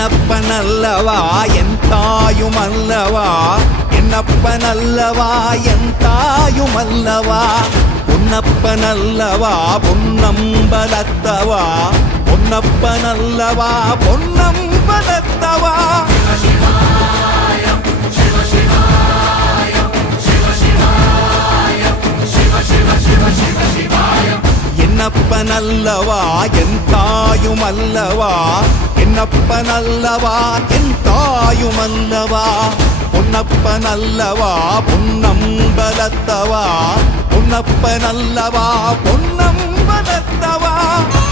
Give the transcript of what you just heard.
என்னப்பனல்லவா என் தாயுமல்லவா, என்னப்பனல்லவா என் தாயுமல்லவா, பொன்னப்பனல்லவா பொன்னம்பலத்தவா, பொன்னப்பனல்லவா பொன்னம்பலத்தவா. என்னப்பனல்லவா என் தாயுமல்லவா, என்னப்பனல்லவா என் தாயுமல்லவா, பொன்னப்பனல்லவா பொன்னம்பலத்தவா, பொன்னப்பனல்லவா பொன்னம்பலத்தவா.